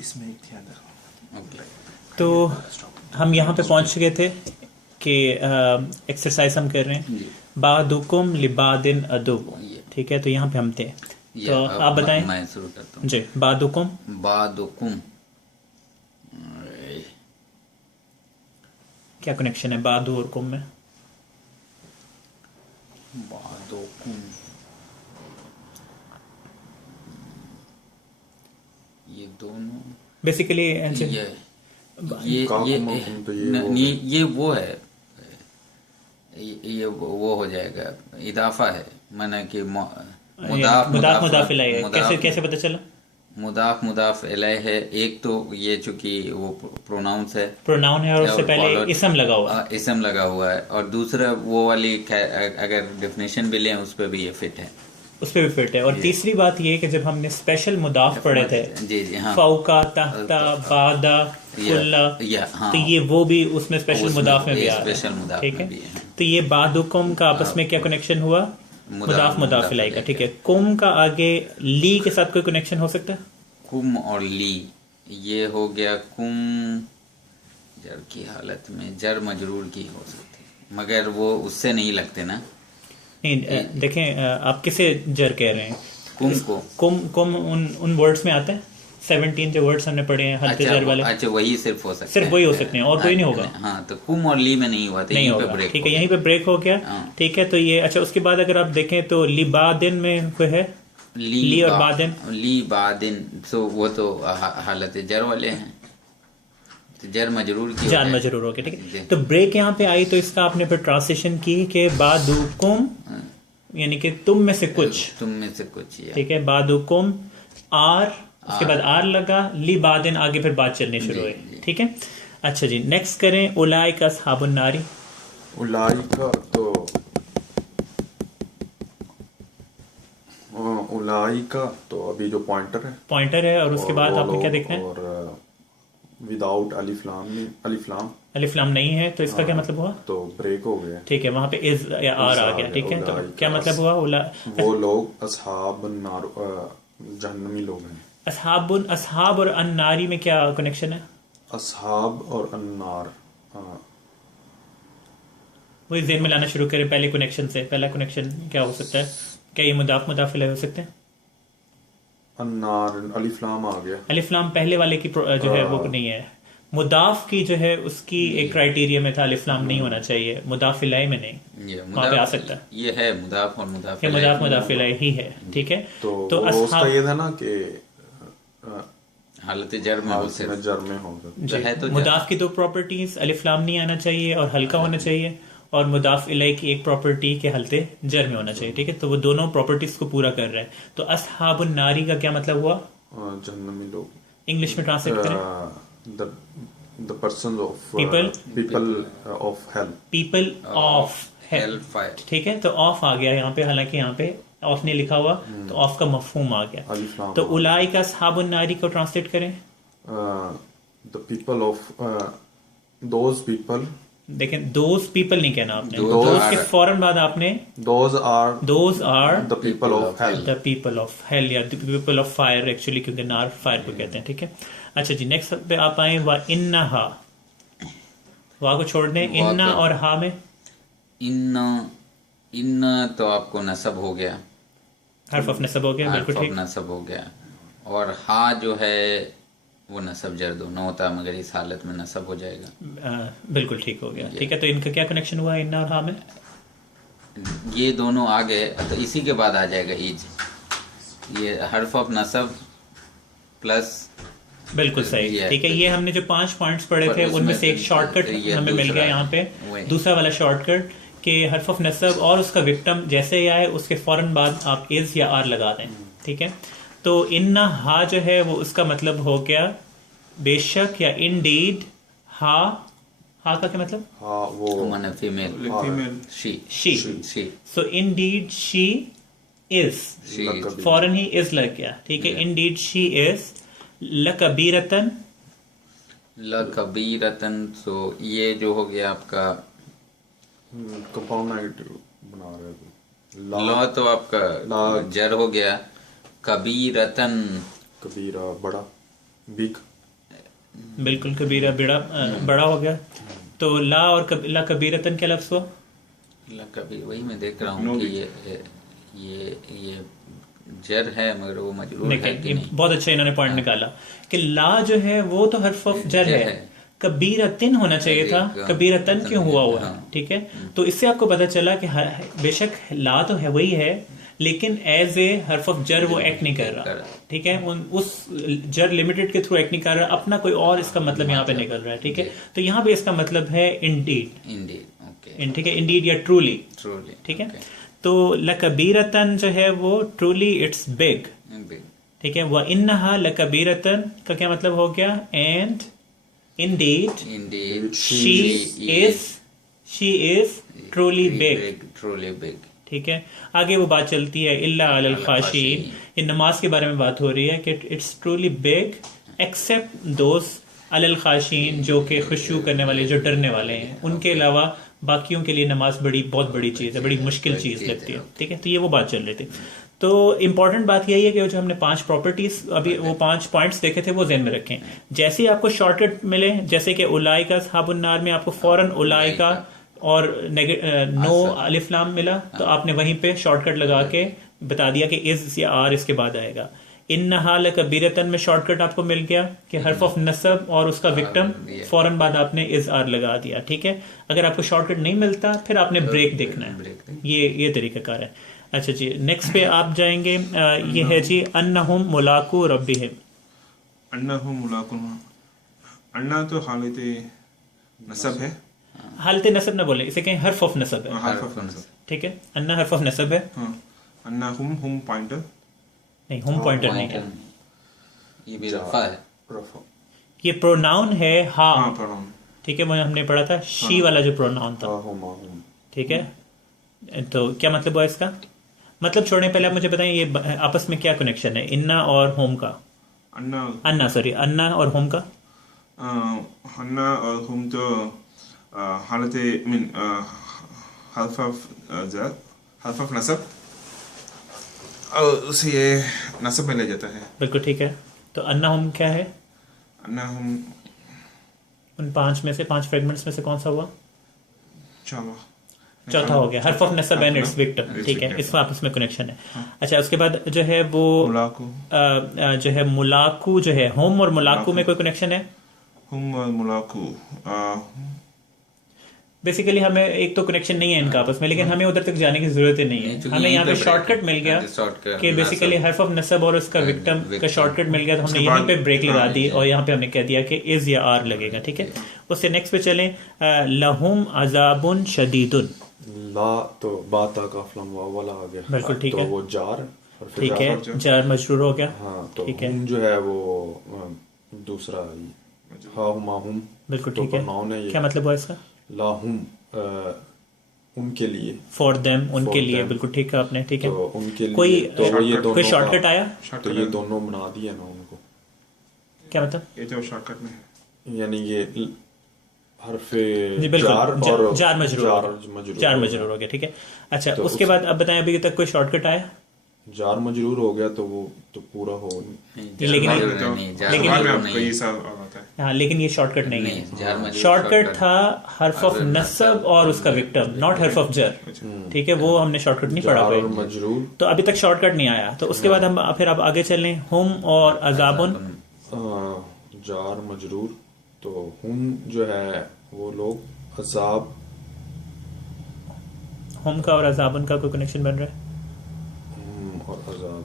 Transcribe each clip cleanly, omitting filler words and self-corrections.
इसमें एक थी अंदर। तो हम यहाँ पे पहुँच गए थे कि एक्सरसाइज हम कर रहे हैं बादुकुम लिबादिन अदुब, ठीक है। तो यहाँ पे हम थे, तो आप बताएं। मैं शुरू करता हूँ जी, बादुकुम। बादुकुम, क्या कनेक्शन है बादु और कुम में? बादुकुम ये दोनों बेसिकली ये वो है, ये वो हो जाएगा, इदाफा है, माने कि मुदाफ इलैह है। कैसे पता चला? मुदाफ इलैह है। एक तो ये चूंकि वो प्रोनाउंस है, प्रोनाउन है और उससे पहले इसम लगा हुआ है, इसम लगा हुआ है। और दूसरा वो वाली अगर डेफिनेशन भी लें उस पर भी ये फिट है, उस पे भी फिट है। और तीसरी बात ये कि जब हमने स्पेशल मुदाफ पढ़े थे, जी जी हाँ, फौका, तहता, बादा, कुल्ला, हाँ, तो ये वो भी उसमें स्पेशल मुदाफ में भी आ रहा है, ठीक है। तो ये बादुकुम का आपस में क्या कनेक्शन हुआ? मुदाफ इलैह का, ठीक है। कुम का आगे ली के साथ कोई कनेक्शन हो सकता है? कुम और ली, ये हो गया कुम जर की हालत में जर मजरूर की हो सकती है, मगर वो उससे नहीं लगते ना। नहीं, देखें आप किसे जर कह रहे हैं? कुम को। कुम उन वर्ड्स में आता है 17 जो वर्ड्स हमने पढ़े हैं हल्के जर वाले। अच्छा, वही सिर्फ हो सकते हैं, सिर्फ वही हो सकते हैं और कोई नहीं होगा। हाँ, तो कुम और ली में नहीं हुआ, तो नहीं यहीं होगा, पे ब्रेक, ठीक है, यहीं पे ब्रेक हो गया, ठीक है। तो ये अच्छा, उसके बाद अगर आप देखें तो लिबादिन में कोई है, ली और बादिन, ली बादिन, तो वो तो हालत जर वाले हैं, तो जर मजरूर की, जान मजरूर हो गया, ठीक है। तो ब्रेक यहाँ पे आई, तो इसका आपने फिर ट्रांसलेशन की कि बादुकुम यानी कि तुम में से कुछ, तुम में से कुछ, ठीक है। बादुकुम आर, उसके बाद आर लगा, ली बादिन, आगे फिर बात चलनी शुरू हुई, ठीक है। अच्छा जी, नेक्स्ट करें उलाइका अस्हाबुन नारी। उलाइका तो उलाइका तो अभी जो पॉइंटर है और उसके बाद आपने क्या देखना है? और विदाउट अलिफ लाम नहीं है, तो इसका क्या मतलब हुआ? तो ब्रेक हो गया, ठीक है, वहां पे इज या आर आ गया, ठीक है। तो क्या मतलब हुआ? वो लोग अस्हाब नार जहन्नमी लोग हैं। अस्हाब और अन्नारी में क्या कनेक्शन है? अस्हाब और अन्नार, वही ज़हन में लाना शुरू करें पहले कनेक्शन से। पहला कनेक्शन क्या हो सकता है? क्या ये मुदाफ इलैह हो सकते हैं? अन्नार अलिफ लाम आ गया। अलिफ लाम पहले वाले की जो है वो नहीं है। मुदाफ की जो है उसकी एक क्राइटेरिया में था, अलिफ लाम नहीं होना चाहिए, मुदाफ इलैह में नहीं, वहां पे आ सकता है। ये है मुदाफ और मुदाफ इलैह ही है, ठीक है। तो उसका ये था ना कि हालत जर में होगा। तो मुदाफ की दो प्रॉपर्टीज, अलिफ लाम नहीं आना चाहिए और हल्का होना चाहिए, और मुदाफ इलैह की एक प्रॉपर्टी के हलते जर में होना चाहिए, ठीक है। तो वो दोनों प्रॉपर्टीज को पूरा कर रहा है। तो अस्हाबुन नारी का क्या मतलब हुआ? जहन्नमी लोग। इंग्लिश में ट्रांसलेट करें, the persons of people of hell, people of hell fire, ठीक है। तो ऑफ आ गया यहाँ पे, हालांकि यहाँ पे ऑफ नहीं लिखा हुआ, तो ऑफ का मफहूम आ गया। तो उलाइका अस्हाबुन नारी को ट्रांसलेट करें, the people of those people। देखें, those people नहीं कहना आपने, those के फौरन बाद आपने those are the people of hell, the people of hell या the people of fire actually, क्योंकि नार फायर को कहते हैं, ठीक है। अच्छा जी, नेक्स्ट पे आप आए, वा इन्नहा, वा को छोड़ दें, इन्ना और हा में इन्ना तो आपको नसब हो गया, हर्फ ऑफ नसब हो गया, बिल्कुल ठीक, नसब हो गया। और हा जो है वो नसब जर दोनों होता, मगर इस हालत में नसब हो जाएगा, बिल्कुल ठीक हो गया, ठीक है। तो इनका क्या कनेक्शन हुआ इन्ना और हा में? ये दोनों आ गए, तो इसी के बाद आ जाएगा ईज, ये हर्फ ऑफ नसब प्लस, बिल्कुल सही, ठीक है। ये हमने जो 5 पॉइंट्स पढ़े थे उनमें से एक शॉर्टकट हमें मिल गया यहाँ पे, दूसरा वाला शॉर्टकट कि हर्फ ऑफ नसब और उसका विक्टिम जैसे ही आए उसके फौरन बाद आप इज या आर लगा दें, ठीक है। तो इन्ना हा जो है वो उसका मतलब हो गया बेशक या इंडीड। हा का क्या मतलब? वो माने female, she. So Indeed she is, फौरन ही इज लग गया, ठीक है। इंडीड शी इज लकबीरतन, तो ये जो हो गया आपका कंपाउंड नेगेटिव बना रहे थे, ला तो आपका जर हो गया, कबीरतन, कबीरा बड़ा, बिग, बिल्कुल, कबीरा बड़ा हो गया। तो ला और ला कबीरतन क्या लफ्ज हुआ? ला कबीर, वही मैं देख रहा हूँ कि ये जर है मगर वो मजरूर है कि नहीं। बहुत अच्छा इन्होंने पॉइंट निकाला कि ला जो है वो तो हर्फ ऑफ जर है, कबीरतन होना चाहिए था, कबीरतन क्यों हुआ हुआ है? ठीक है, तो इससे आपको पता चला कि बेशक ला तो है वही है, लेकिन एज ए हर्फ ऑफ जर वो एक्ट नहीं कर रहा। ठीक है, उस जर लिमिटेड के थ्रू एक्ट नहीं कर रहा, अपना कोई और इसका मतलब यहाँ पे निकल रहा है। ठीक है, तो यहाँ पे इसका मतलब है इंडीड, ठीक है, इंडीड या ट्रूली। ठीक है, तो लकबीरतन जो है वो ट्रूली इट्स बिग। ठीक है, वह इन्नहा लकबीरतन का क्या मतलब हो गया? And Indeed she is truly big. ठीक है, आगे वो बात चलती है इल्ला अलल खाशीन, इन नमाज के बारे में बात हो रही है कि इट्स ट्रूली बिग एक्सेप्ट दोस अलल खाशीन, जो कि खुशू करने वाले, जो डरने वाले हैं, उनके अलावा बाकियों के लिए नमाज बहुत बड़ी चीज़ है, बड़ी मुश्किल चीज़ लगती है। ठीक है, तो ये वो बात चल रही थी। तो इम्पॉर्टेंट बात यही है कि जो हमने 5 प्रॉपर्टीज अभी वो 5 पॉइंट्स देखे थे वो ज़हन में रखें। जैसे ही आपको शॉर्टकट मिले, जैसे कि उलाई का अस्हाबुन नार में आपको फौरन उलाई का और नो अलिफ लाम मिला, तो आपने वहीं पे शॉर्टकट लगा के बता दिया कि इज या आर इसके बाद आएगा। इन्नहा लकबीरतन में शॉर्टकट आपको मिल गया कि हर्फ ऑफ नसब और उसका विक्टिम, फौरन बाद आपने इज आर लगा दिया। ठीक है, अगर आपको शॉर्टकट नहीं मिलता फिर आपने ब्रेक देखना है, ये तरीकाकार है। अच्छा जी, नेक्स्ट पे आप जाएंगे, ये है जी अन्नहुम मुलाकू रब्बिहिम। अन्नहुम मुलाकू, अन्ना तो हालत नसब है, हालत नसब ना बोले, इसे कहें हर्फ ऑफ नसब है। हर्फ ऑफ नसब, ठीक है, अन्ना हर्फ ऑफ नसब है। अन्नहुम, हुम पॉइंटर नहीं, होम पॉइंटर नहीं है, ये भी रफा है, ये प्रोनाउन है। हाँ, प्रोनाउन। ठीक है, वो हमने पढ़ा था शी वाला जो प्रोनाउन था। ठीक है, तो क्या मतलब हुआ इसका? मतलब छोड़ने पहले आप मुझे बताएं ये आपस में क्या कनेक्शन है इन्ना और होम का? अन्ना और होम का, अन्ना और होम तो हालत मीन हर्फ ऑफ नसब, और उसे ये नसब में ले जाता है। बिल्कुल ठीक है, तो अन्ना होम क्या है? अन्ना होम उन 5 में से 5 फ्रेगमेंट्स में से कौन सा हुआ? चौथा हो गया, हर्फ ऑफ नसब एंड इट्स विक्टिम। ठीक है, इसमें आपस में कनेक्शन है। अच्छा, उसके बाद जो है वो जो है मुलाकू जो है, होम और मुलाकू में कोई कनेक्शन है? होम और मुलाकू बेसिकली हमें एक तो कनेक्शन नहीं है इनका आपस में, लेकिन हमें उधर तक जाने की जरूरत ही नहीं है। हमें यहाँ पे शॉर्टकट मिल गया कि बेसिकली हर्फ ऑफ नसब और उसका विक्टिम का शॉर्टकट मिल गया, तो हमने यहीं पे ब्रेक लगा दी और यहाँ पे हमने कह दिया कि इज या आर लगेगा। ठीक है, उससे नेक्स्ट पे चलें, लहुम अजाबुन शदीदुन। ला तो बाता का फ्लम वाला आ गया, बिल्कुल ठीक है, तो वो जार, ठीक है, जार मजरूर हो गया। हाँ, तो ठीक है, हुम जो है वो दूसरा हुम, बिल्कुल ठीक है, क्या मतलब हुआ इसका? लाहुम उनके लिए, फॉर देम, उनके लिए, बिल्कुल ठीक है आपने। ठीक है, तो उनके लिए कोई शॉर्टकट आया? तो ये दोनों बना दिया ना उनको। क्या मतलब? ये तो शॉर्टकट में है, यानी ये हरफे जार मजरूर हो गया। ठीक है, अच्छा, तो उसके बाद अब बताएं, अभी तक कोई शॉर्टकट आया? जार मजरूर हो गया तो वो तो पूरा हो, लेकिन ये शॉर्टकट नहीं है। शॉर्टकट था हर्फ ऑफ नसब और उसका विक्टिम, नॉट हर्फ ऑफ जर। ठीक है, वो हमने शॉर्टकट नहीं पढ़ा भाई, मजरूर, तो अभी तक शॉर्टकट नहीं आया। तो उसके बाद हम फिर अब आगे चलें, हुम और अजाबुन। जार मजरूर, तो हुम जो है वो लोग, अजाब, हुम का और अजाबुन का कोई कनेक्शन बन रहा है? और अजाब,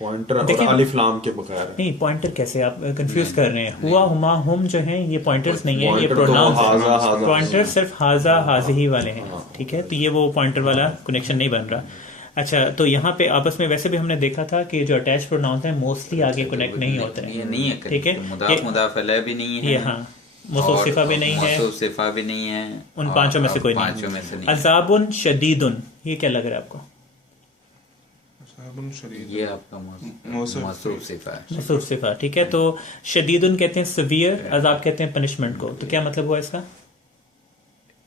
पॉइंटर और अलिफ लाम के बगैर नहीं। पॉइंटर कैसे आप कंफ्यूज कर रहे हैं? हुआ, हुमा, हुम जो हैं ये पॉइंटर्स नहीं है, ये प्रोनाउंस। पॉइंटर सिर्फ हाजा हाजिही वाले हैं। ठीक है, तो ये वो पॉइंटर वाला कनेक्शन नहीं बन रहा। अच्छा, तो यहाँ पे आपस में वैसे भी हमने देखा था कि जो अटैच प्रोनाउंस है मोस्टली आगे कनेक्ट नहीं होते हैं। ये नहीं है, ठीक है, मुदाफ अलैह भी नहीं है, हाँ, मौसूफ सिफा भी नहीं है, मौसूफ सिफा भी नहीं है, उन 5 में से कोई नहीं। अजाबुन शदीदुन, ये क्या लग रहा है आपको? ये आपका मौसूफ सिफा है, मौसूफ सिफा। ठीक है, तो शदीदुन कहते हैं सिवियर, अजाब कहते हैं पनिशमेंट को। तो क्या मतलब हुआ इसका?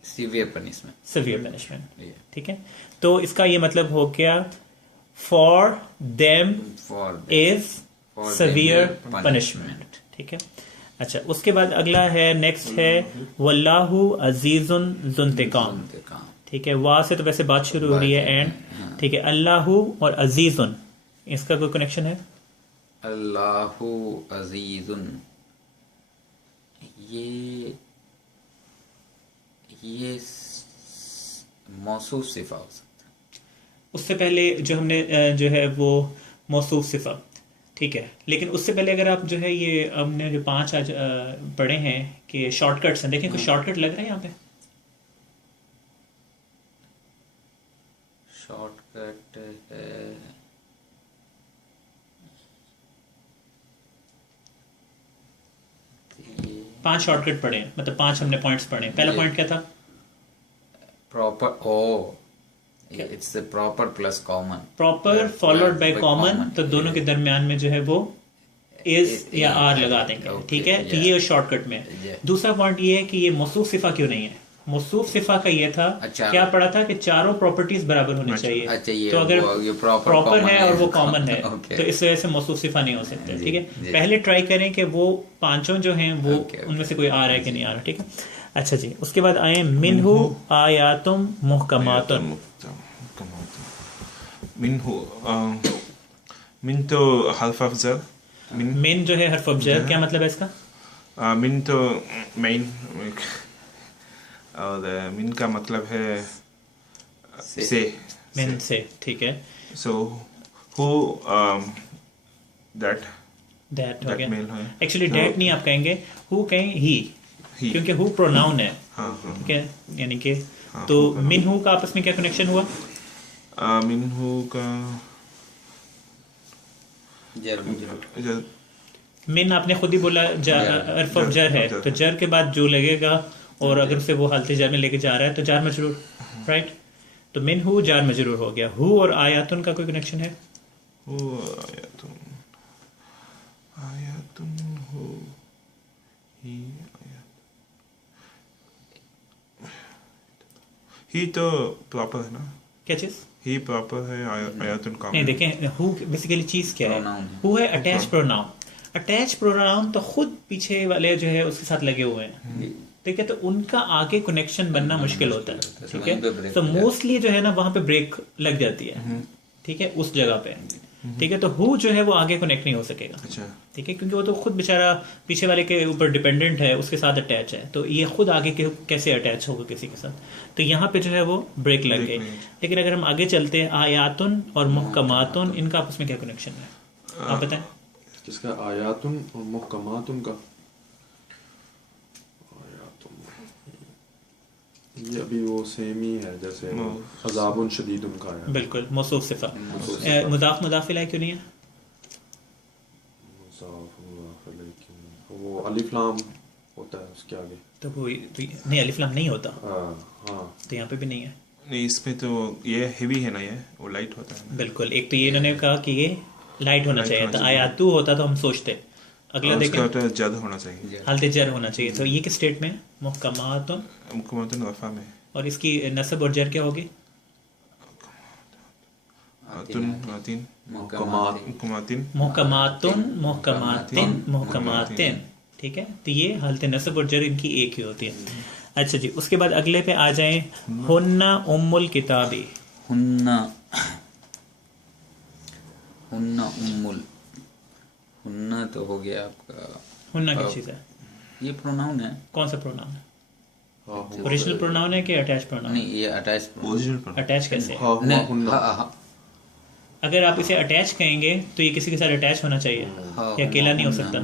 Severe punishment. ठीक है, तो इसका ये मतलब हो गया for them is severe punishment, ठीक है। अच्छा, उसके बाद अगला है, नेक्स्ट है वल्लाहु अजीजुन ज़ुंतिकाम, ठीक है। वाह से तो वैसे बात शुरू हो रही है एंड, ठीक है। अल्लाहु और अजीजुन, इसका कोई कनेक्शन है? अल्लाहु अजीजुन, ये मौसूफ सिफा हो सकता है। उससे पहले जो हमने जो है वो मौसूफ सिफा, ठीक है। लेकिन उससे पहले अगर आप जो है ये हमने जो 5 आज पढ़े हैं कि शॉर्टकट्स हैं, देखें कुछ शॉर्टकट लग रहा है यहाँ पे? शॉर्टकट है, पांच शॉर्टकट पढ़े हैं, मतलब 5 हमने पॉइंट्स पढ़े हैं। पहला पॉइंट क्या था? Proper, it's the proper plus common, proper followed by common, तो दोनों के दरमियान में जो है वो इज या आर लगा देंगे, ठीक है। तो ये शॉर्टकट में। दूसरा पॉइंट ये है कि ये मौसूफ सिफा क्यों नहीं है? मौसूफ सिफा का ये था, क्या पढ़ा था कि चारों प्रॉपर्टीज बराबर होनी चाहिए। अच्छा, तो अगर प्रॉपर है और वो कॉमन है तो इस वजह से मौसूफ सिफा नहीं हो सकते, ठीक है। पहले ट्राई करें कि वो पांचों जो हैं वो उनमें से कोई आ रहा है कि नहीं आ रहा, ठीक है। अच्छा जी, उसके बाद आए मिनहु आयातुम मुहकमातुन। मिनहु, मिन तो हर्फ ऑफ जर, मिन जो है हर्फ ऑफ जर, क्या मतलब है इसका? मिन तो मेन, और मिन का मतलब है से, मिन से, ठीक है। सो हु दैट हो गया। मेल है एक्चुअली डेट नहीं आप कहेंगे, हु कहें ही, क्योंकि हु प्रोनाउन है, ठीक है। यानी कि तो मिनहु का आपस में क्या कनेक्शन हुआ? मिनहु का जर, मिन आपने खुद ही बोला हर्फ ऑफ जर है, तो जर के बाद जो लगेगा, और अगर उसे वो हालत जार में लेके जा रहा है तो जार मजरूर, राइट। तो मिनहु जार मजरूर हो गया। हु और आयातुन का कोई कनेक्शन है? हु आयातुन, आयातुन हु, ही ही तो प्रॉपर है ना? क्या चीज? ही प्रॉपर है, आयातुन कॉमन। नहीं, देखें हु बेसिकली चीज क्या है? हु है अटैच प्रोनाउन। अटैच प्रोनाउन तो खुद पीछे वाले जो है उसके साथ लगे हुए हैं, ठीक है। तो उनका आगे कनेक्शन बनना मुश्किल होता है, ठीक है। तो मोस्टली जो है ना वहां पे ब्रेक लग जाती है, ठीक है, उस जगह पे, ठीक है। तो हु जो है वो आगे कनेक्ट नहीं हो सकेगा, ठीक है, क्योंकि वो तो खुद बेचारा पीछे वाले के ऊपर डिपेंडेंट है, उसके साथ अटैच है, तो ये खुद आगे कैसे अटैच होगा किसी के साथ? तो यहाँ पे जो है वो ब्रेक लग गई। लेकिन अगर हम आगे चलते हैं, आयातुन और मुहकमातुन, इनका आपस में क्या कनेक्शन है आप बताएं? किसका? आयातुन और मुहकमातुन का। ये अभी वो सेम ही है जैसे अज़ाबुन शदीदुन का है। बिल्कुल, मौसूफ सिफा। मुदाफ मुदाफ इलैह क्यों नहीं है? वो अलिफ लाम होता है उसके आगे, तो वो नहीं, अलिफ लाम नहीं होता। हाँ, तो यहाँ पे भी नहीं है। नहीं, इसमें तो ये हेवी है ना, ये वो लाइट होता है। बिल्कुल, एक तो ये इन्होंने कहा कि ये लाइट होना चाहिए था, आयातु होता तो हम सोचते। अगला देखें, तो जद होना चाहिए, हालत जर होना चाहिए। तो ये किस स्टेट में? मुहकमातुन, मुहकमातुन रफा में। और इसकी नस्ब और जर क्या होगी? मुहकमातिन, मुहकमातुन, मुहकमातिन, मुहकमातिन, ठीक है। तो ये हालत नस्ब और जर इनकी एक ही होती है। अच्छा जी, उसके बाद अगले पे आ जाएं, हुन्ना उम्मुल किताबी। हुन्ना, हुन्ना उम्मुल, हुन्ना तो हो गया आपका। हुन्ना क्या चीज है? ये प्रोनाउन है। कौन सा प्रोनाउन है? ओरिजिनल प्रोनाउन है कि अटैच प्रोनाउन? नहीं, ये अटैच प्रोनाउन। अटैच कैसे? नहीं, अगर आप इसे अटैच कहेंगे तो ये किसी के साथ अटैच होना चाहिए, या अकेला नहीं हो सकता।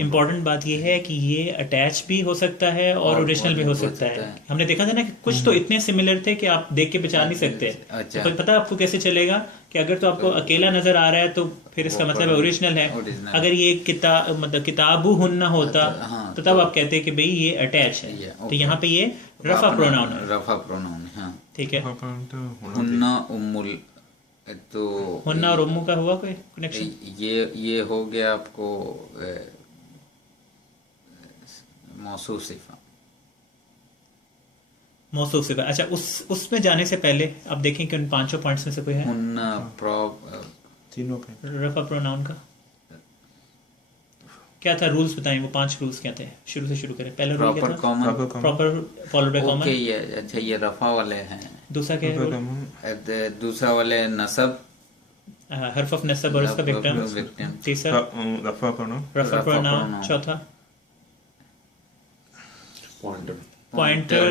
इम्पोर्टेंट बात ये है कि ये अटैच भी हो सकता है और ओरिजिनल भी हो सकता है। हमने देखा था ना कि कुछ तो इतने सिमिलर थे कि आप देख के पहचान नहीं सकते। अच्छा। तो पता आपको कैसे चलेगा कि अगर तो आपको अकेला नजर आ रहा है तो फिर इसका मतलब है ओरिजिनल है। अगर ये मतलब किताबु हुन्ना होता तो तब आप कहते कि भाई ये अटैच है। तो यहाँ पे ये रफा प्रोनाउन है। रफा प्रोनाउन है, हाँ, ठीक है। हुन्ना उम्मुल, तो हुन्ना और उम्मू का हुआ कोई कनेक्शन? ये हो गया आपको मौसूफ सिफा। मौसूफ सिफा। अच्छा, उसमें जाने से पहले आप देखें कि उन 5 पॉइंट्स में से कोई है? हुन्ना तीनों पे रफा प्रोनाउन का क्या था? रूल्स बताएं, वो 5 रूल्स क्या थे? शुरू से शुरू करें। पहला रूल क्या प्रॉपर था? Common. Proper followed by okay, common. ये अच्छा, ये रफा वाले हैं। दूसरा क्या है? दूसरा वाले नसब, हर्फ ऑफ नसब और उसका विक्टिम। विक्टिम। तीसरा रफा प्रोनाउन। रफा प्रोनाउन। चौथा पॉइंटर पॉइंटर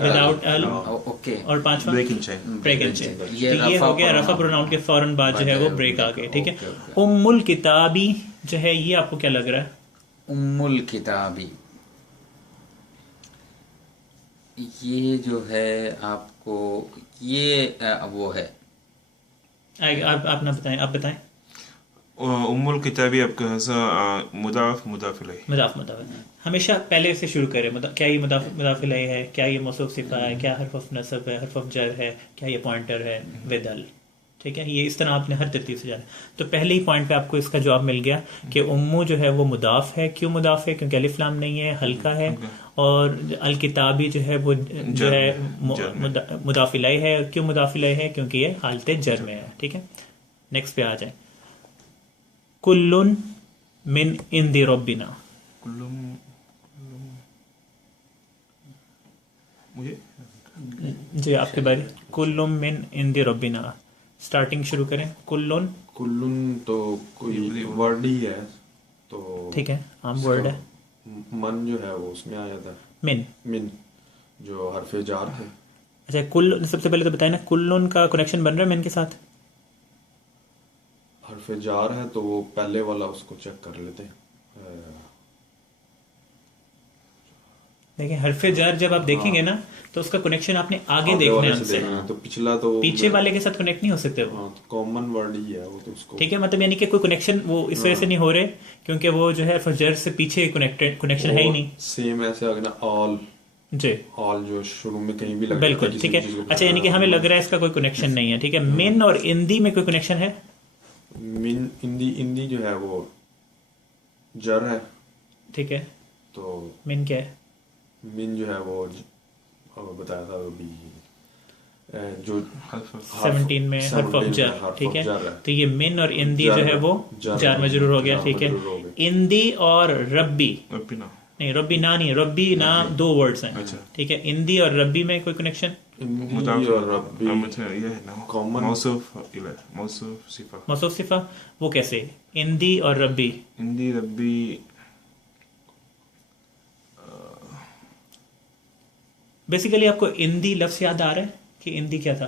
विदाउट अल। ओके। और पांचवा break in chain. Break and chain. तो ये ये हो गया रफा प्रोनाउन के फौरन बाद जो है वो ब्रेक आ गए, ठीक है। उम्मुल किताबी जो है ये आपको क्या लग रहा है? उम्मुल किताबी, ये जो है आपको ये वो है। आप ना बताएं, आप बताएं। उम्मुल किताबी आपका मुदाफ मुदाफ इलैह। मुदाफ हमेशा पहले से शुरू करें। क्या ये मुदाफ इलैह है? क्या ये मौसूफ सिफा है? क्या हर्फ ऑफ नसब है? हर्फ ऑफ जर है? क्या ये पॉइंटर है? विदल, ठीक है। ये इस तरह आपने हर तरतीब से जाना। तो पहले ही पॉइंट पे आपको इसका जवाब मिल गया कि उम्मू जो है वो मुदाफ है। क्यों मुदाफ है? क्योंकि अलिफ लाम नहीं है, हल्का है। और अल किताबी जो है वो जो है मुदाफ इलैह है। क्यों मुदाफ इलैह है? क्योंकि ये हालत जर में है, ठीक है। नेक्स्ट पे आ जाए। कुल्लुन मिन इंदी रब्बिना। मुझे जी आपके बारे। कुल्लुम मिन इंदी रब्बिना, स्टार्टिंग शुरू करें। कुल्लुन तो कोई वर्ड ही है, तो ठीक है, आम वर्ड है। मन जो है वो उसमें आया था। मिन जो हरफे जार थे। अच्छा, कुल सबसे पहले तो बताए ना, कुल्लुन का कनेक्शन बन रहा है मिन के साथ। हरफे जार है तो वो पहले वाला उसको चेक कर लेते हैं। देखिए हरफे जार जब आप देखेंगे ना तो उसका कनेक्शन आपने आगे देखना है हमसे। तो पिछला तो पीछे वाले के साथ कनेक्ट नहीं हो सकते वो। हाँ, तो कॉमन वर्ड ही है वो, तो उसको ठीक है। मतलब यानी कि कोई कनेक्शन वो इस वजह से नहीं हो रहे क्योंकि वो जो है फजर से पीछे कनेक्शन है ही नहीं। सेम ऐसे आगे ना ऑल जी, ऑल जो शुरू में कहीं भी लग बिल्कुल ठीक है। अच्छा, यानी कि हमें लग रहा है इसका कोई कनेक्शन नहीं है, ठीक है। मिन और इंदी में कोई कनेक्शन है? मिन इंदी जो है वो जर है, ठीक है। तो मिन क्या है? मिन जो है वो बताया था अभी जो 17 में हर्फ ऑफ जार, ठीक है। तो ये मिन और इंदी जो है वो जार मजरूर हो गया, ठीक है। इंदी और रब्बी नहीं, रब्बी ना नहीं, रब्बी ना दो वर्ड्स हैं, ठीक है। इंदी और रब्बी में कोई कनेक्शन? मौसूफ सिफा वो कैसे? इंदी और रब्बी। इंदी रब्बी बेसिकली आपको इंदी लफ्ज याद आ रहा है कि इंदी क्या था?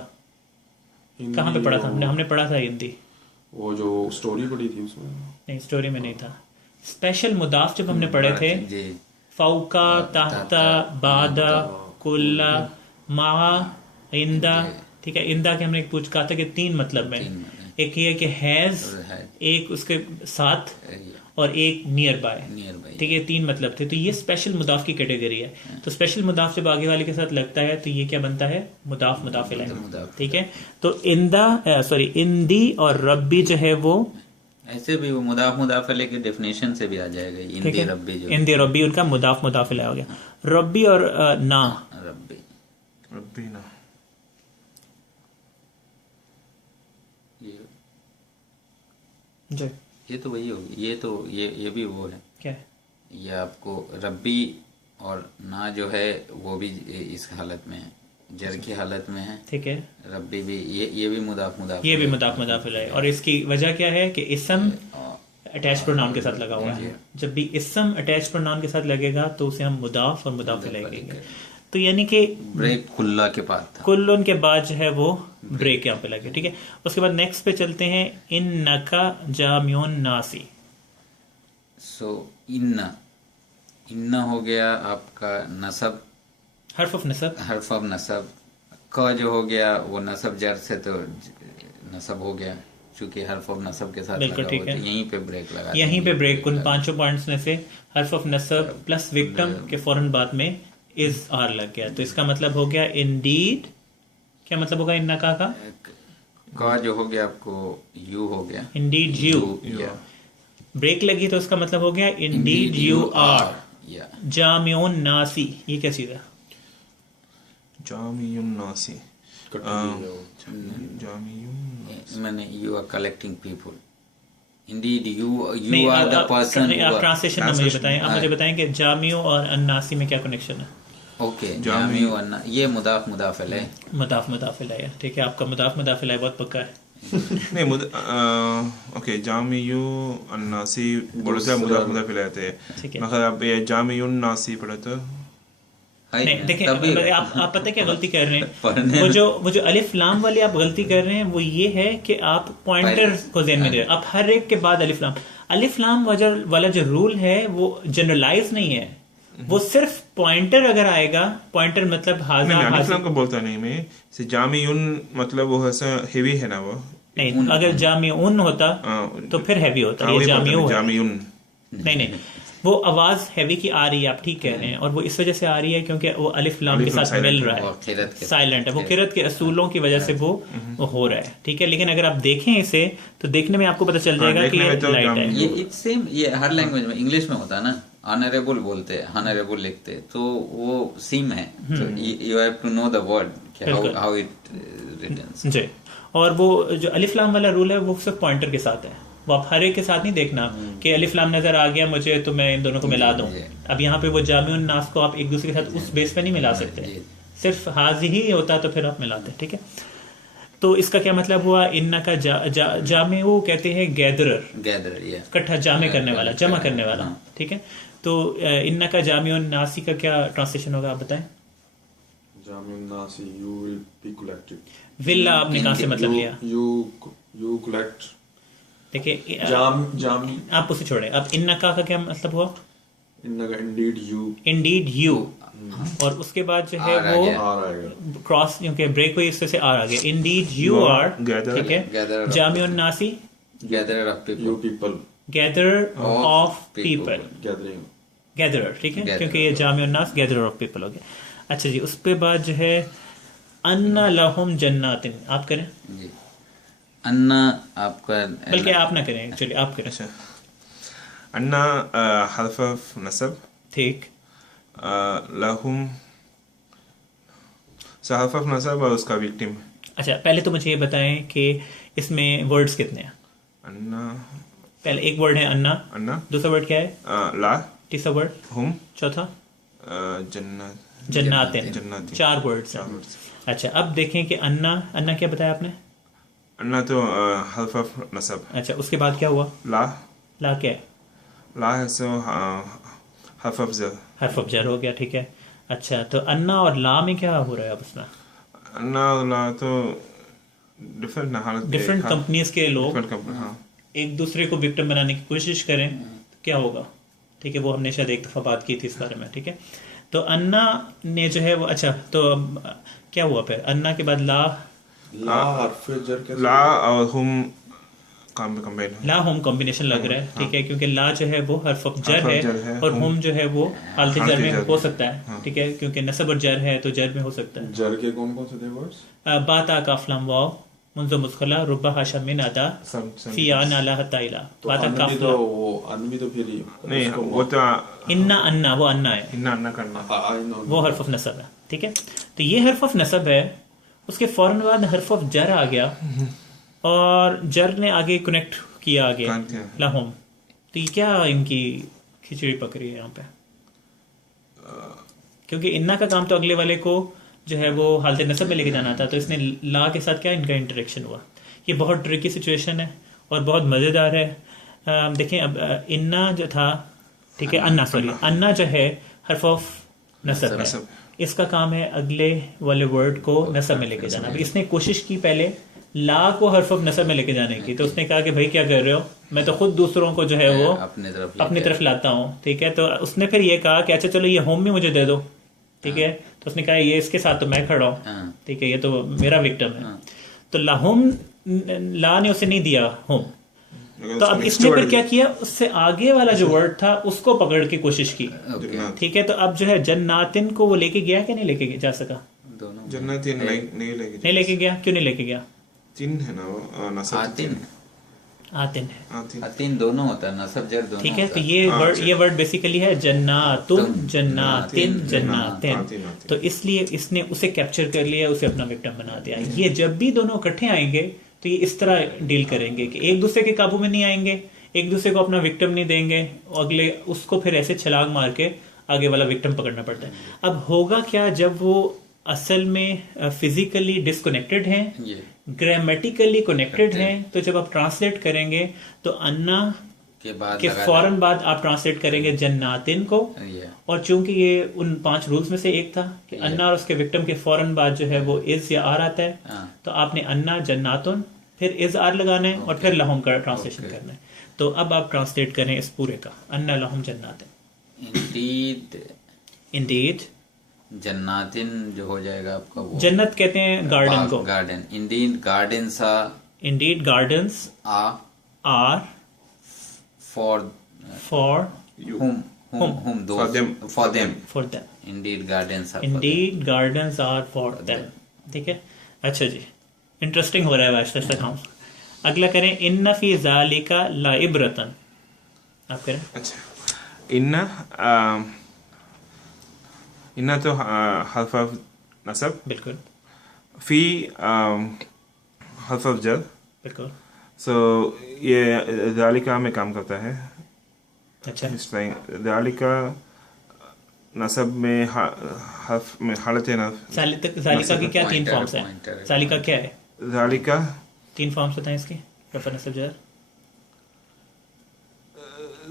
कहाँ पे पढ़ा था हमने पढ़ा था इंदी। वो जो स्टोरी पढ़ी थी उसमें नहीं, स्टोरी में नहीं था। स्पेशल मुदाफ जब हमने पढ़े थे, फौका, ताहता, बादा, कुल्ला, मा, इंदा, ठीक है। इंदा के हमने पूछ कहा था कि 3 मतलब में, एक ये कि हैज, एक उसके साथ और एक नियर बाय, ठीक है। 3 मतलब थे। तो ये स्पेशल मुदाफ की कैटेगरी है। तो स्पेशल मुदाफ जब आगे वाले के साथ लगता है तो ये क्या बनता है? मुदाफ मुदाफ इलैह, ठीक है। तो इंदी और रब्बी जो है वो ऐसे भी वो मुदाफ मुदाफ इलैह के डेफिनेशन से भी आ जाएगा। इंदी रब्बी जो इंदी रब्बी उनका मुदाफ मुदाफ इलैह हो गया। रब्बी और ना रब्बी ना जी, ये तो वही होगी। ये तो ये भी वो है क्या है? ये आपको रब्बी और ना जो है वो भी इस हालत में है, जर की हालत में है, ठीक है। रब्बी भी ये भी मुदाफ मुदाफ ये भी मुदाफ मुदाफ इलैह। और इसकी वजह क्या है कि इस्म अटैच प्रोनाउन के साथ लगा हुआ है। जब भी इस्म अटैच प्रोनाउन के साथ लगेगा तो उसे हम मुदाफ और मुदाफ इलैह कहेंगे। तो यानी कि ब्रेक कुल्ला के बाद था, कुल्लुन के बाद जो है वो ब्रेक यहाँ पे लगे, ठीक है। उसके बाद नेक्स्ट पे चलते हैं। इन नका जामियुन नासी। सो इन्ना हो गया आपका नसब, हर्फ ऑफ नसब। हर्फ ऑफ नसब का जो हो गया वो नसब जर से तो नसब हो गया, चूंकि हर्फ ऑफ नसब के साथ बिल्कुल ठीक है। यहीं पे ब्रेक लगा, यहीं पे ब्रेक उन 5 पॉइंट्स में से हर्फ ऑफ नसब प्लस विक्टिम के फौरन बाद में इज आर लग गया। तो इसका मतलब हो गया इंडीड। क्या मतलब होगा इन्ना का जो हो गया आपको यू हो गया, इंडीड यू। ब्रेक लगी तो उसका मतलब हो गया इंडीड यू आर। जामियुन नासी, ये क्या चीज है? जामियुन नासी जामियुन मैंने you are collecting people, indeed you नहीं, आर द पर्सन। आप ट्रांसलेशन में मुझे बताएं, आप मुझे बताएं कि जामियो और अन्नासी में क्या कनेक्शन है। ओके, जामियु अन्ना, ये मुदाफ मुदाफ अलैह, मुदाफ मुदाफ अलैह है, ठीक है, आपका मुदाफ मुदाफ अलैह बहुत पक्का है। नहीं ओके, जामियु अन्नासी बोलते हैं, मुदाफ मुदाफ अलैह थे, ठीक है। मगर अब ये जामियुन नासी पढ़े तो नहीं देखिए, आप पता है क्या गलती कर रहे हैं, वो जो अलिफ लाम वाली आप गलती कर रहे हैं वो ये है कि आप पॉइंटर को ज़हन में दे, आप हर एक के बाद अलिफ लाम वाला जो रूल है वो जनरलाइज नहीं है, वो सिर्फ पॉइंटर अगर आएगा, पॉइंटर मतलब हाजा अलिफ लाम को बोलता नहीं मैं, से जामियुन मतलब वो ऐसा हेवी है ना वो, नहीं, अगर जामिउन होता तो फिर हैवी होता, ये जामिउ है। जामियुन नहीं, वो आवाज हैवी की आ रही है, आप ठीक कह रहे हैं, और वो इस वजह से आ रही है क्योंकि वो अलिफ लाम के साथ मिल रहा है, साइलेंट है, वो किरत के असूलों की वजह से वो हो रहा है, ठीक है। लेकिन अगर आप देखें इसे तो देखने में आपको पता चल जाएगा कि ये लाइट है। ये इट्स सेम, ये हर लैंग्वेज में, इंग्लिश में होता है ना, ऑनरेबल बोलते हैं, ऑनरेबल लिखते हैं, तो वो सेम है, तो you have to know the word how it written जी। और वो जो अलिफ लाम वाला रूल है वो सिर्फ पॉइंटर के साथ है, वो आप हर एक के साथ नहीं देखना कि अलिफ लाम नजर आ गया मुझे तो मैं इन दोनों को मिला दूं। अब यहाँ पे वो जामिउन नास को आप एक दूसरे के साथ उस बेस पे नहीं मिला सकते, सिर्फ हाजी ही होता तो फिर आप मिलाते, ठीक है। तो इसका क्या मतलब हुआ, इन्ना का जामिउ कहते हैं गैदरर, इकट्ठा जामे करने वाला, जमा करने वाला, ठीक है। तो इन्ना का जामिउन नासी का क्या ट्रांसलेशन होगा, आप बताएं। जामिउन नासी, you will be collected. Will आपने कहाँ से मतलब लिया, यू कलेक्ट, देखिए जाम आप उसे छोड़े, अब इन्ना का क्या मतलब हुआ, इन्ना का इंडीड यू, और उसके बाद जो है वो क्रॉस क्योंकि ब्रेक हुई इससे आर आ गया, इंडीड यू आर, ठीक है। जामिउन नासी, gatherer of people, gatherer of people, gatherer, ठीक है, क्योंकि ये जामिउन नास गैदरर ऑफ पीपल हो गया। अच्छा जी, उसके बाद जो है अन्ना लहुम जन्नातिन, आप करें जी। अन्ना आपका, बल्कि आप ना करें, चलिए आप करें। अच्छा, अन्ना हर्फ ऑफ नसब, ठीक, लहुम हर्फ ऑफ नसब और उसका विक्टिम। अच्छा, पहले तो मुझे ये बताएं कि इसमें वर्ड्स कितने हैं। अन्ना, पहले एक वर्ड है अन्ना, दूसरा वर्ड क्या है, ला, तीसरा वर्ड हुम, चौथा जन्नातिन, 4 वर्ड्स। अच्छा, अब देखें कि अन्ना क्या बताया आपने, अन्ना तो हर्फ ऑफ नसब। अच्छा, उसके बाद क्या हुआ, ला क्या है, ला है सो हर्फ ऑफ जर हो गया, ठीक है। अच्छा, तो अन्ना और ला में क्या हो रहा है अब उसमें, अन्ना और ला तो डिफरेंट कंपनीज के लोग हाँ, एक दूसरे को विक्टिम बनाने की कोशिश करें तो क्या होगा, ठीक है, वो हमने शायद एक दफा बात की थी इस बारे में, ठीक है। तो अन्ना ने जो है वो, अच्छा तो क्या हुआ फिर, अन्ना के बाद ला और हुम कंबाइन, ला हुम कॉम्बिनेशन लग रहा है, ठीक है, क्योंकि ला जो है वो हर्फ ऑफ जर है और हुम जो है वो हालत जर में हो सकता है, ठीक है, क्योंकि नसब और जर है तो जर में हो सकता है। जर के कौन कौन से थे वर्ड्स, बाता काफलाम वाव मुंज़ मुस्खला रुब्बा हाशम मिन अदा फियान अला हताइला, बाता काफला, वो अन भी तो फिर नहीं, वो तो अन्ना वो अन्ना है, अन्ना करना, वो हर्फ ऑफ नसब है, ठीक है। तो ये हर्फ ऑफ नसब है, उसके फौरन बाद हर्फ ऑफ जर आ गया और जर ने आगे कनेक्ट किया आगे लाहुम, तो ये क्या इनकी खिचड़ी पकड़ी है यहाँ पे, क्योंकि इन्ना का काम तो अगले वाले को जो है वो हालत नसब में लेके जाना था, तो इसने ला के साथ क्या इनका इंटरेक्शन हुआ। ये बहुत ट्रिकी सिचुएशन है और बहुत मज़ेदार है। देखें, अब इन्ना जो था, ठीक है, अन्ना जो है हर्फ ऑफ नसब है, इसका काम है अगले वाले वर्ड को नसब में लेके जाना। इसने कोशिश की पहले ला को हर्फ ऑफ नसब में लेके जाने की, तो उसने कहा कि भाई क्या कर रहे हो, मैं तो खुद दूसरों को जो है वो अपनी तरफ लाता हूँ, ठीक है। तो उसने फिर ये कहा कि अच्छा चलो ये होम भी मुझे दे दो, ठीक है। तो उसने कहा ये इसके साथ तो मैं खड़ा हूँ, ठीक है, ये तो मेरा विक्टिम है। तो ला ने उसे नहीं दिया होम, तो अब इसने फिर क्या किया, उससे आगे वाला जो वर्ड था उसको पकड़ के कोशिश की, ठीक है। तो अब जो है जन्नातिन को वो लेके गया कि नहीं लेके जा सका, जन्नातिन नहीं लेके गया, क्यों नहीं लेके गया, तीन है ना वो नसब, आतिन है, आतिन दोनों होता है, नसब जर दोनों। ठीक है। होता तो ये वर्ड बेसिकली है जन्नातुन, जन्नातिन, जन्नातिन। तो इसलिए इसने उसे कैप्चर कर लिया, उसे अपना विक्टिम बना दिया। ये जब भी दोनों इकट्ठे आएंगे तो ये इस तरह डील करेंगे कि एक दूसरे के काबू में नहीं आएंगे, एक दूसरे को अपना विक्टिम नहीं देंगे, अगले उसको फिर ऐसे छलांग मार के आगे वाला विक्टिम पकड़ना पड़ता है। अब होगा क्या, जब वो असल में फिजिकली डिस्कनेक्टेड हैं, ग्रामेटिकली कनेक्टेड हैं, तो जब आप ट्रांसलेट करेंगे तो अन्ना के फौरन बाद आप ट्रांसलेट करेंगे जन्नातिन को। और चूंकि ये उन 5 रूल्स में से एक था कि अन्ना और उसके विक्टिम के फौरन बाद जो है वो इज या आर आता है, तो आपने अन्ना जन्नातुन फिर इज आर लगाना है और फिर लहुम का ट्रांसलेशन करना है। तो अब आप ट्रांसलेट करें इस पूरे का, अन्ना लहुम जन्नातिन। इंडीड जन्नातिन जो हो जाएगा आपका, वो जन्नत कहते हैं गार्डन को, garden. Indeed gardens are, indeed gardens are for whom those for them indeed gardens are for them। ठीक है, अच्छा जी, इंटरेस्टिंग हो रहा है आहिस्ता आहिस्ता काम। अगला करें, इन्ना फी ज़ालिका लाइब्रतन। आप करें। अच्छा, इन्ना तो हर्फ ऑफ नसब, बिल्कुल। फी हर्फ ऑफ जर, बिल्कुल। सो ये ज़ालिका में काम करता है। अच्छा, ज़ालिका नसब में हर्फ में हालत नस्ब। ज़ालिका की क्या 3 फॉर्म्स हैं? ज़ालिका क्या है? ज़ालिका 3 फॉर्म्स होते हैं इसके, रफ़ा नस्ब जर।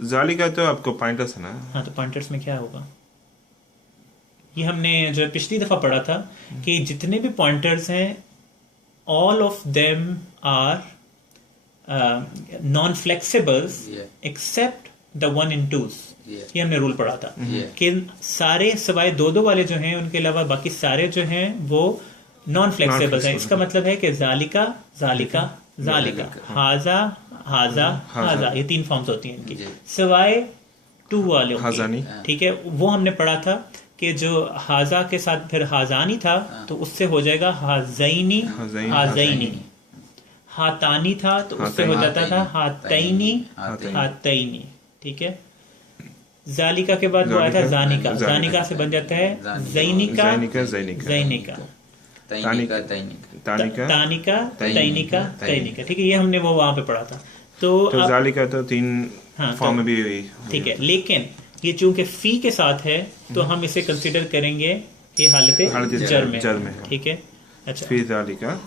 ज़ालिका तो आपको पॉइंटर्स है ना? हाँ, तो पॉइंटर्स में क्या होगा? ये हमने जो पिछली दफा पढ़ा था कि जितने भी पॉइंटर्स हैं, all of them are non flexibles except the 1 in 2s। ये हमने रूल पढ़ा था कि सारे सिवाय 2 वाले जो हैं उनके अलावा बाकी सारे जो हैं वो नॉन फ्लेक्सिबल्स हैं। इसका मतलब है कि ज़ालिका ज़ालिका ज़ालिका, हाजा हाजा हाजा, ये 3 फॉर्म्स होती हैं इनकी, सिवाय 2 वाले हाजानी। ठीक है, वो हमने पढ़ा था कि जो हाजा के साथ फिर हाजानी था तो उससे हो जाएगा हाजैनी हाजैनी। हातानी था तो उससे हो जाता था हातैनी हातैनी। ठीक है, ज़ालिका के बाद वो आया था ज़ानिका, ज़ानिका से बन जाता है ज़ैनिका ज़ैनिका, तानिका तैनिका तैनिका। ठीक है, ये हमने वो वहां पे पढ़ा था। तो ज़ालिका तो 3 फॉर्म में भी हुई। ठीक है, लेकिन ये चूंकि फी के साथ है तो हम इसे कंसीडर करेंगे कि हालत जर में। ठीक है, अच्छा, फी ज़ालिका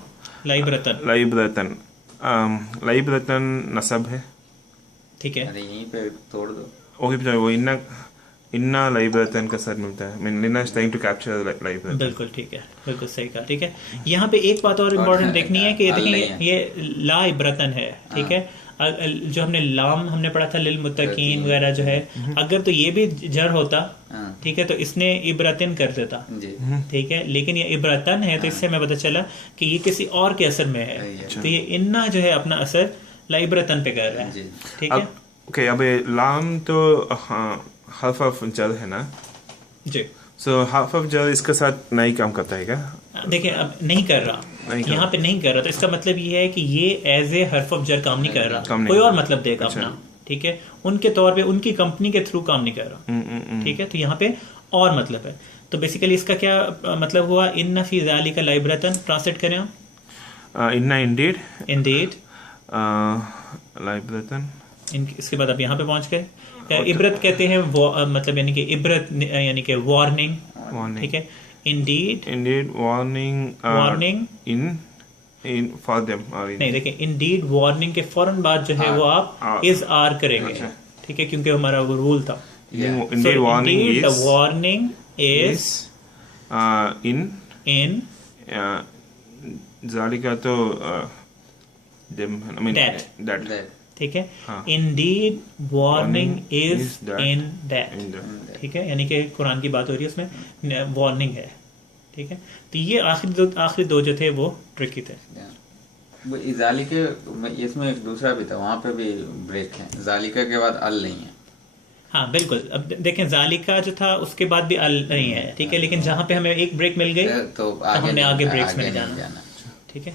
लाइब्रतन नसब है। ठीक है, अरे यहीं पे तोड़ दो। ओके, वो इन्ना लाइब्रतन का सर मिलता है। Mean Lina is trying to capture liberation. बिल्कुल ठीक है, बिल्कुल सही कहा। ठीक है, यहाँ पे एक बात और इम्पोर्टेंट देखनी है कि देखें ये लाइब्रतन है। ठीक है, जो हमने लाम हमने पढ़ा था लिल मुत्तकीन वगैरह जो है, अगर तो ये भी जर होता, ठीक है, तो इसने इब्रतन कर देता। ठीक है, लेकिन ये इब्रतन है तो इससे हमें पता चला कि ये किसी और के असर में है। तो ये इन्ना जो है अपना असर लाइब्रतन पे कर रहा है। ठीक है, ओके, अब लाम तो हर्फ ऑफ जर है ना जी। सो हर्फ ऑफ जर इसके साथ नहीं काम करता है क्या? देखिए, अब नहीं कर रहा, यहाँ पे नहीं कर रहा, तो इसका मतलब ये है कि ये एज ए हर्फ ऑफ जर काम नहीं कर रहा, कोई और मतलब देगा अपना। ठीक है, उनके तौर पे उनकी कंपनी के थ्रू काम नहीं कर रहा। ठीक है, तो यहाँ पे और मतलब है। तो बेसिकली इसका क्या मतलब हुआ? इन्ना फी ज़ालिका लाइब्रतन, ट्रांसलेट करें आप। इन्ना इंडीड लाइब्रतन। इसके बाद आप यहाँ पे पहुंच गए। इब्रत कहते हैं मतलब यानी कि इब्रत यानी कि वार्निंग। ठीक है, Indeed warning in for them. नहीं, देखिए, इंडीड वार्निंग के फौरन बाद जो है वो आप इज आर करेंगे। ठीक है, क्योंकि हमारा वो रूल था। इंडीड वार्निंग इज इन ज़ालिका तो दैट। ठीक है, Indeed warning is in that. ठीक है, यानी कि कुरान की बात हो रही है, उसमें वार्निंग है। ठीक है, तो ये आखिरी दो जो थे वो ट्रिकी थे। वो ज़ालिका इसमें एक दूसरा भी था, वहां पे भी ब्रेक है। ज़ालिका के बाद अल नहीं है। हाँ बिल्कुल, अब देखें, ज़ालिका जो था उसके बाद भी अल नहीं है। ठीक है, लेकिन जहाँ पे हमें एक ब्रेक मिल गई तो हमने आगे ब्रेक्स में नहीं जाना। ठीक है।